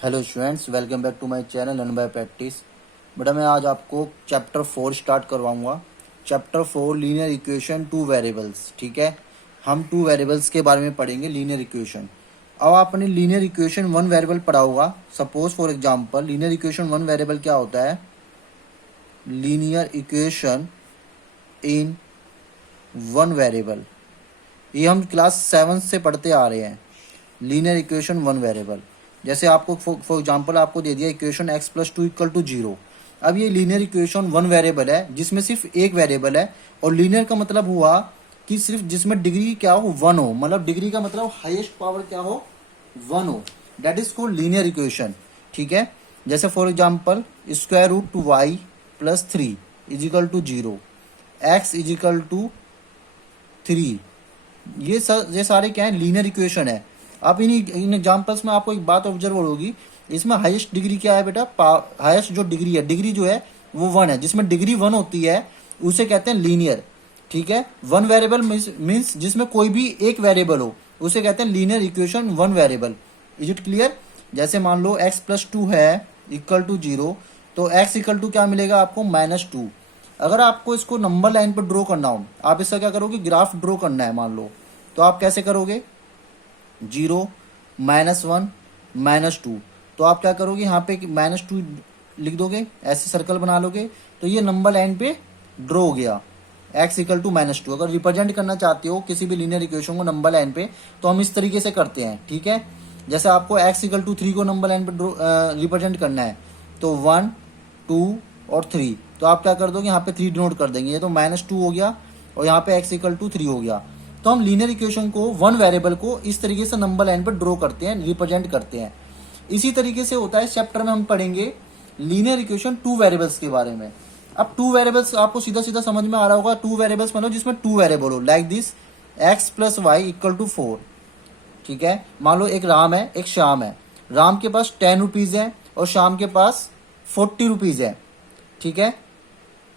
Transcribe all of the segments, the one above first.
Hello students, welcome back to my channel learn by practice. बेटा मैं आज आपको चैप्टर 4 स्टार्ट करवाऊंगा। Chapter 4 linear equation two variables. ठीक है, हम टू वेरिएबल्स के बारे में पढ़ेंगे, लीनियर इक्वेशन। अब आपने लीनियर इक्वेशन वन वेरिएबल पढ़ा होगा। Suppose for example linear equation one variable क्या होता है? Linear equation in one variable, ये हम क्लास 7 से पढ़ते आ रहे हैं। लीनियर इक्वेशन वन वेरिएबल, जैसे आपको फॉर एग्जांपल आपको दे दिया equation x plus two equal to zero. अब ये लीनियर इक्वेशन वन वेरिएबल है जिसमें सिर्फ एक वेरिएबल है, और लीनियर का मतलब हुआ कि सिर्फ जिसमें डिग्री क्या हो, वन हो। मतलब डिग्री का मतलब हाईएस्ट पावर क्या हो, वन हो। That is called linear equation. ठीक है, जैसे for example square root two y plus three is equal to zero, x is equal to three. ये सारे क्या है, लीनियर इक्वेशन है। अब इन एग्जांपल्स में आपको एक बात ऑब्जर्व होगी, इसमें हाईएस्ट डिग्री क्या है बेटा? हाईएस्ट जो डिग्री है, डिग्री जो है वो वन है। जिसमें डिग्री वन होती है उसे कहते हैं लीनियर। ठीक है, वन वेरिएबल मीन्स जिसमें कोई भी एक वेरिएबल हो उसे कहते हैं linear equation one variable. Is it clear? जैसे मान लो x प्लस टू है इक्वल टू जीरो, तो x इक्वल टू क्या मिलेगा आपको? -2। अगर आपको इसको नंबर लाइन पर ड्रॉ करना हो, आप इसका क्या करोगे? ग्राफ ड्रॉ करना है मान लो, तो आप कैसे करोगे? 0 -1 -2, तो आप क्या करोगे? यहाँ पे -2 लिख दोगे, ऐसे सर्कल बना लोगे, तो ये नंबर लाइन पे ड्रॉ हो गया x इक्वल टू -2। अगर रिप्रेजेंट करना चाहते हो किसी भी लीनियर इक्वेशन को नंबर लाइन पे, तो हम इस तरीके से करते हैं। ठीक है, जैसे आपको x इक्वल टू 3 को नंबर लाइन पे रिप्रेजेंट करना है, तो 1 2 और 3, तो आप क्या कर दोगे? यहाँ पे 3 डिनोट कर देंगे। ये तो -2 हो गया और यहाँ पे x इक्वल टू 3 हो गया। तो हम लीनियर इक्वेशन को, वन वेरिएबल को इस तरीके से नंबर लाइन पर ड्रॉ करते हैं, रिप्रेजेंट करते हैं। इसी तरीके से होता है इस चैप्टर में हम पढ़ेंगे लीनियर इक्वेशन टू वेरिएबल्स के बारे में। अब टू वेरिएबल्स आपको सीधा सीधा समझ में आ रहा होगा। टू वेरिएबल्स मतलब जिसमें टू वेरिएबल हो, like this x plus y equal to 4। ठीक है, मान लो एक राम है, एक श्याम है। राम के पास 10 रुपीज है और श्याम के पास 40 रुपीज है। ठीक है,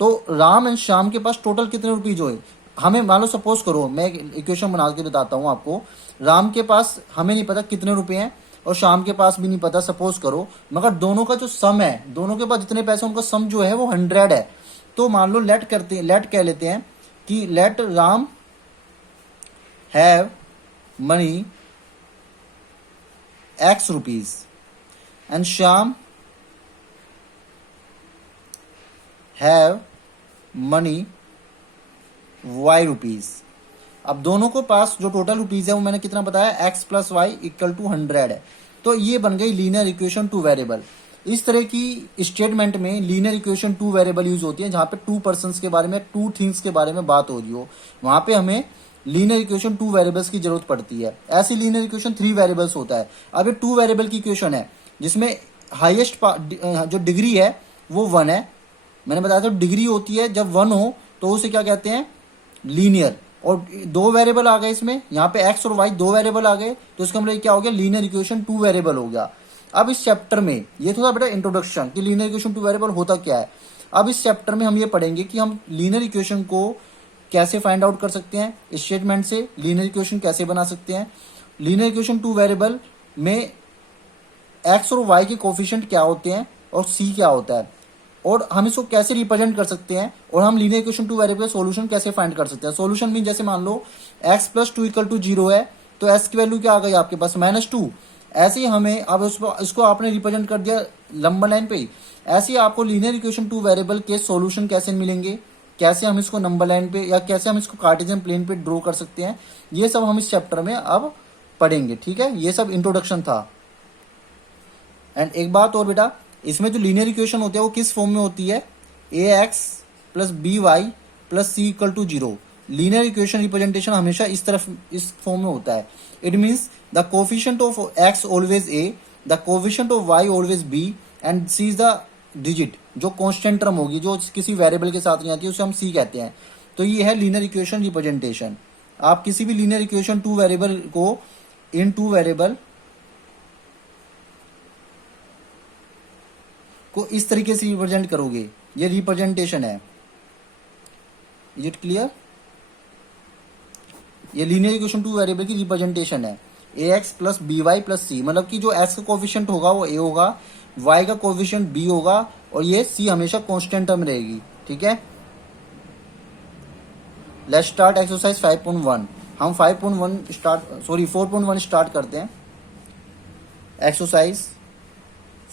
तो राम एंड श्याम के पास टोटल कितने रुपीज हुए? हमें मान लो, सपोज करो, मैं एक इक्वेशन बना के बताता हूँ आपको। राम के पास हमें नहीं पता कितने रुपए हैं और श्याम के पास भी नहीं पता, सपोज करो, मगर दोनों का जो सम है, दोनों के पास जितने पैसे उनका सम जो है वो 100 है। तो मान लो लेट कह लेते हैं कि let Ram have money x rupees and Shyam have money y rupees. अब दोनों को पास जो टोटल रुपीज है वो मैंने कितना बताया? x plus y equal to 100 है। तो ये बन गई लीनियर इक्वेशन टू वेरिएबल। इस तरह की स्टेटमेंट में linear equation two variable use होती है, जहां पे टू पर्सन्स के बारे में, टू थिंग्स के बारे में बात हो रही हो, वहां पे हमें लीनियर इक्वेशन टू वेरिएबल्स की जरूरत पड़ती है। ऐसी लीनियर इक्वेशन थ्री वेरिएबल्स होता है। अब ये टू वेरिएबल की इक्वेशन है जिसमें हाईएस्ट जो डिग्री है वो वन है। मैंने बताया था डिग्री होती है जब वन हो तो उसे क्या कहते हैं? लीनियर। और दो वेरिएबल आ गए इसमें, यहाँ पे x और y दो वेरिएबल आ गए, तो इसका मतलब क्या हो गया? लीनियर इक्वेशन टू वेरिएबल हो गया। अब इस चैप्टर में ये थोड़ा बेटा इंट्रोडक्शन कि लीनियर इक्वेशन टू वेरिएबल होता क्या है। अब इस चैप्टर में हम ये पढ़ेंगे कि हम लीनियर इक्वेशन को कैसे फाइंड आउट कर सकते हैं, स्टेटमेंट से लीनियर इक्वेशन कैसे बना सकते हैं, लीनियर इक्वेशन टू वेरिएबल में x और y के कोफिशिएंट क्या होते हैं और c क्या होता है, और हम इसको कैसे रिप्रेजेंट कर सकते हैं, और हम linear equation two variable solution कैसे फाइंड कर सकते हैं। सॉल्यूशन मीन जैसे मान लो x plus two equal to zero है, तो s की वैल्यू क्या आ गई आपके पास? -2। ऐसे ही हमें अब इसको आपने रिप्रेजेंट कर दिया लंबर लाइन पे ही। ऐसे ही आपको लीनियर इक्वेशन टू वेरिएबल के सॉल्यूशन कैसे मिलेंगे, कैसे हम इसको नंबर लाइन पे या कैसे हम इसको कार्टेशियन प्लेन पे ड्रॉ कर सकते हैं, ये सब हम इस चैप्टर में अब पढ़ेंगे। ठीक है, ये सब इंट्रोडक्शन था। एंड एक बात और बेटा, इसमें जो लीनियर इक्वेशन होती है वो किस फॉर्म में होती है? ax plus B Y plus C equal to zero. Linear equation representation हमेशा इस फॉर्म में होता है। It means the coefficient of x always a, the coefficient of y always b and c is the digit, जो constant term होगी, जो किसी variable के साथ नहीं आती है, उसे हम c कहते हैं। तो ये है लीनियर इक्वेशन रिप्रेजेंटेशन। आप किसी भी लीनियर इक्वेशन टू वेरिएबल को इन टू वेरिएबल को इस तरीके से रिप्रेजेंट करोगे। ये रिप्रेजेंटेशन है। Is it clear? ये लीनियर इक्वेशन टू वेरिएबल की रिप्रेजेंटेशन है। A X plus B Y plus C, मतलब कि जो एक्स का कोफिशिएंट होगा वो ए होगा, वाई का कोफिशिएंट बी होगा और ये सी हमेशा कांस्टेंट टर्म रहेगी। ठीक है, लेट्स स्टार्ट एक्सरसाइज 5.1। हम 5.1 स्टार्ट 4.1 स्टार्ट करते हैं। एक्सरसाइज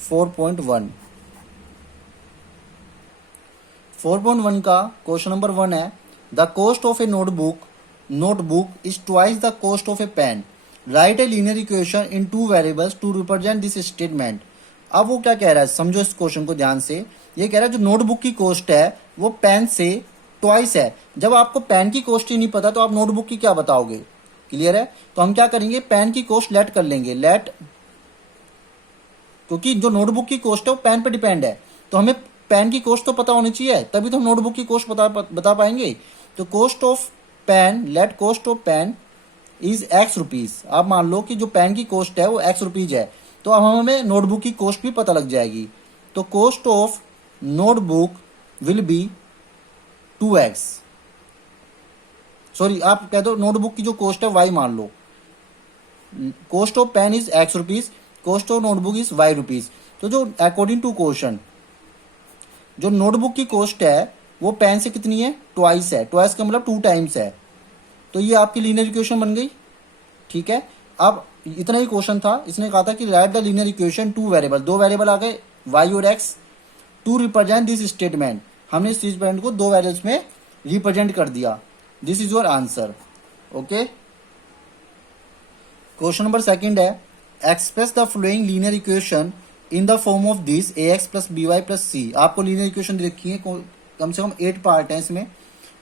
4.1 का क्वेश्चन नंबर 1 है, the cost of a notebook is twice the cost of a pen, write a linear equation in two variables to represent this statement. अब वो क्या कह रहा है, समझो इस क्वेश्चन को ध्यान से। ये कह रहा है जो नोटबुक की कॉस्ट है वो पेन से ट्वाइस है। जब आपको पेन की कॉस्ट ही नहीं पता तो आप नोटबुक की क्या बताओगे? क्लियर है? तो हम क्या करेंगे, पेन की कॉस्ट लेट कर लेंगे, लेट, क्योंकि जो नोटबुक की कॉस्ट है वो पेन पे डिपेंड है, तो हमें पेन की कॉस्ट तो पता होनी चाहिए, तभी तो हम नोटबुक की कॉस्ट बता पाएंगे। तो cost of pen, let cost of pen is x rupees. आप मान लो कि जो पेन की कॉस्ट है वो एक्स रुपीज है, तो अब हमें नोटबुक की कॉस्ट भी पता लग जाएगी। तो cost of notebook will be 2x। Sorry, आप कह दो नोटबुक की जो कॉस्ट है वाई मान लो, cost of pen is x rupees, cost of notebook is Y rupees. तो जो अकॉर्डिंग टू क्वेश्चन जो नोटबुक की कॉस्ट है वो पेन से कितनी है, ट्वाइस है। ट्वाइस का मतलब 2 टाइम्स है। तो ये आपकी लीनियर इक्वेशन बन गई। ठीक है, अब इतना ही क्वेश्चन था। इसने कहा था कि write the linear equation two variable, 2 variable आ गए वाई और X, to represent this statement. हमने इस स्टेटमेंट को 2 वेरिएबल्स में रिप्रेजेंट कर दिया। This is your answer. Okay, question number 2 है, express the following linear equation in the form of this A X plus B Y plus C. आपको linear equation रखी है, कम से कम 8 पार्ट है इसमें।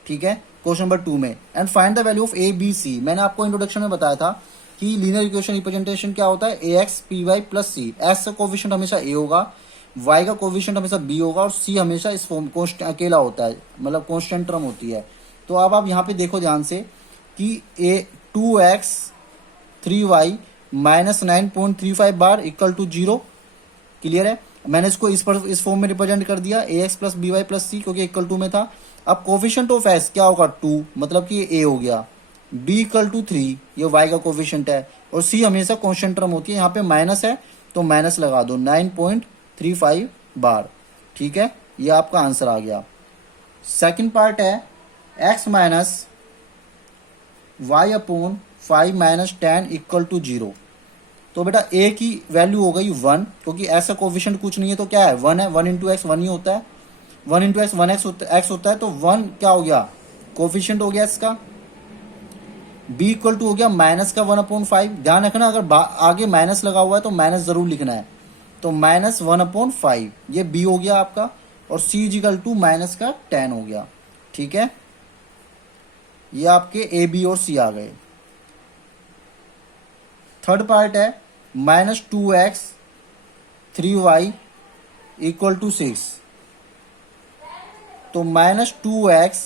ठीक है, क्वेश्चन नंबर 2 में, and find the value of A B C. मैंने आपको इंट्रोडक्शन में बताया था कि लीनियर इक्वेशन रिप्रेजेंटेशन क्या होता है, A x P Y plus C. X का कोफिशिएंट हमेशा ए होगा, वाई का कोफिशिएंट हमेशा बी होगा और सी हमेशा इस फॉर्म अकेला होता है, मतलब कांस्टेंट टर्म होती है। तो अब आप यहाँ पे देखो ध्यान से कि ए 2x 3y माइनस 9.35 बार इक्वल टू 0। क्लियर है? मैंने इसको इस फॉर्म में रिप्रेजेंट कर दिया, A X plus B Y plus C, क्योंकि इक्वल टू में था। अब कोफिशिएंट ऑफ एस क्या होगा, 2, मतलब कि ये ए हो गया। बी इक्वल टू 3, ये वाई का कोफिशिएंट है, और सी हमेशा कांस्टेंट टर्म होती है। यहाँ पे माइनस है तो माइनस लगा दो, 9.35 बार। ठीक है, ये आपका आंसर आ गया। सेकंड पार्ट है, x minus y upon 5 minus 10 equal to 0। तो बेटा ए की वैल्यू हो गई 1, क्योंकि ऐसा कोफिशिएंट कुछ नहीं है तो क्या है, 1 है। 1 इंटू एक्स 1 ही होता है, 1 इंटू एक्स 1 एक्स होता है। तो 1 क्या हो गया, कोफिशिएंट हो गया इसका। बी इक्वल टू हो गया माइनस का 1/5। ध्यान रखना, अगर आगे माइनस लगा हुआ है तो माइनस जरूर लिखना है। तो माइनस 1/5, ये बी हो गया आपका। और सी इक्वल टू माइनस का 10 हो गया। ठीक है, ये आपके ए बी और सी आ गए। थर्ड पार्ट है, minus 2x 3y equal to 6। तो minus 2x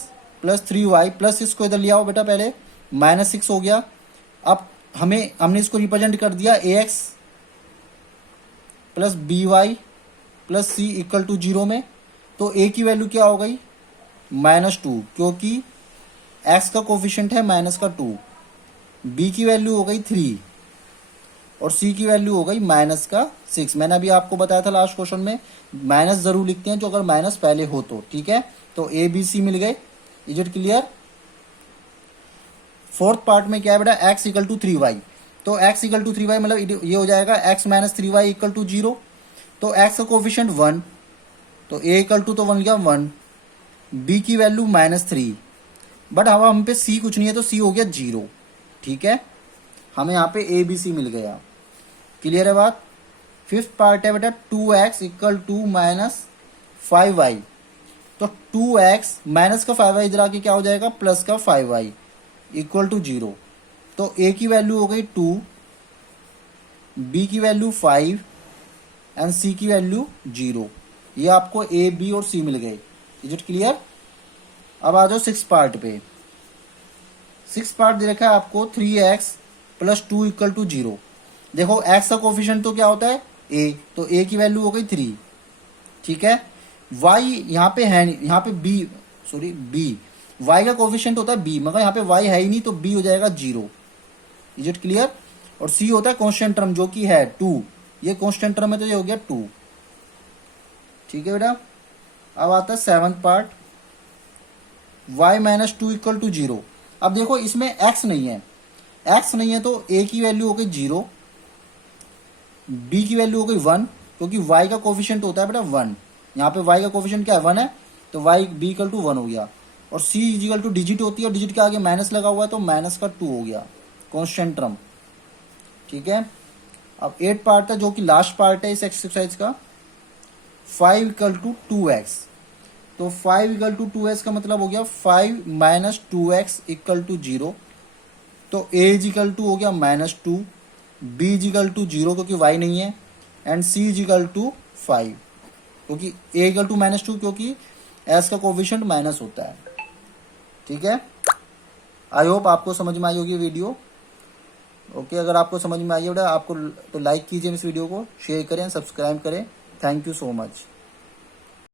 plus 3y plus इसको इधर ले आओ बेटा, पहले माइनस 6 हो गया। अब हमने इसको रिप्रेजेंट कर दिया ax plus by plus c equal to 0 में। तो a की वैल्यू क्या हो गई, -2, क्योंकि x का कोफिशिएंट है माइनस का 2। b की वैल्यू हो गई 3 और c की वैल्यू हो गई माइनस का 6। मैंने अभी आपको बताया था लास्ट क्वेश्चन में, माइनस जरूर लिखते हैं जो अगर माइनस पहले हो तो। ठीक है, तो ए बी सी मिल गए। Is it clear? Fourth part में क्या है बेटा, x इक्वल टू 3y। तो x इक्वल टू 3y मतलब ये हो जाएगा x minus 3y equal to 0। तो x का कोफिशिएंट 1, तो a इक्वल टू तो 1 गया 1, b की वैल्यू -3, बट हम पे c कुछ नहीं है तो c हो गया 0। ठीक है, हमें यहाँ पे a b c मिल गया। क्लियर है बात? फिफ्थ पार्ट है बेटा, 2x equal to minus 5y। तो 2x माइनस का 5y इधर आके क्या हो जाएगा, प्लस का 5y इक्वल टू 0। तो a की वैल्यू हो गई 2, b की वैल्यू 5 एंड c की वैल्यू 0। ये आपको a b और c मिल गए। Is it clear? अब आ जाओ 6 पार्ट पे। 6 पार्ट दे रखा है आपको, 3x प्लस 2 इक्वल टू 0। देखो x का कोफिशिएंट तो क्या होता है a, तो a की वैल्यू हो गई 3। ठीक है, y यहाँ पे है, यहाँ पे b y का कोफिशिएंट होता है b, मगर यहाँ पे y है ही नहीं तो b हो जाएगा 0। Is it clear? और सी होता है कांस्टेंट टर्म जो कि है 2, ये कांस्टेंट टर्म है तो ये हो गया 2। ठीक है बेटा। अब आता है 7th part, y minus 2 equal to 0। अब देखो इसमें x नहीं है, x नहीं है तो a की वैल्यू हो गई 0, b की वैल्यू हो गई 1, क्योंकि y का कोफिशिएंट होता है बेटा 1, यहाँ पे y का कोफिशिएंट क्या है 1 है, तो y b इक्वल टू 1 हो गया। और c इक्वल टू डिजिट होती है, डिजिट के आगे माइनस लगा हुआ है तो माइनस का 2 हो गया कांस्टेंट टर्म। ठीक है। अब 8 पार्ट है जो कि लास्ट पार्ट है इस एक्सरसाइज का, 5 इक्वल टू 2x। तो 5 इक्वल टू 2x का मतलब हो गया 5 माइनस 2x इक्वल टू 0। तो a इक्वल टू हो गया -2, b इक्वल टू 0 क्योंकि y नहीं है, एंड c इक्वल टू 5 क्योंकि a इक्वल टू -2 क्योंकि s का कोफिशिएंट माइनस होता है। ठीक है। आई होप आपको समझ में आई होगी वीडियो। ओके, अगर आपको समझ में आई है बेटा आपको तो लाइक कीजिए इस वीडियो को, शेयर करें, सब्सक्राइब करें। Thank you so much.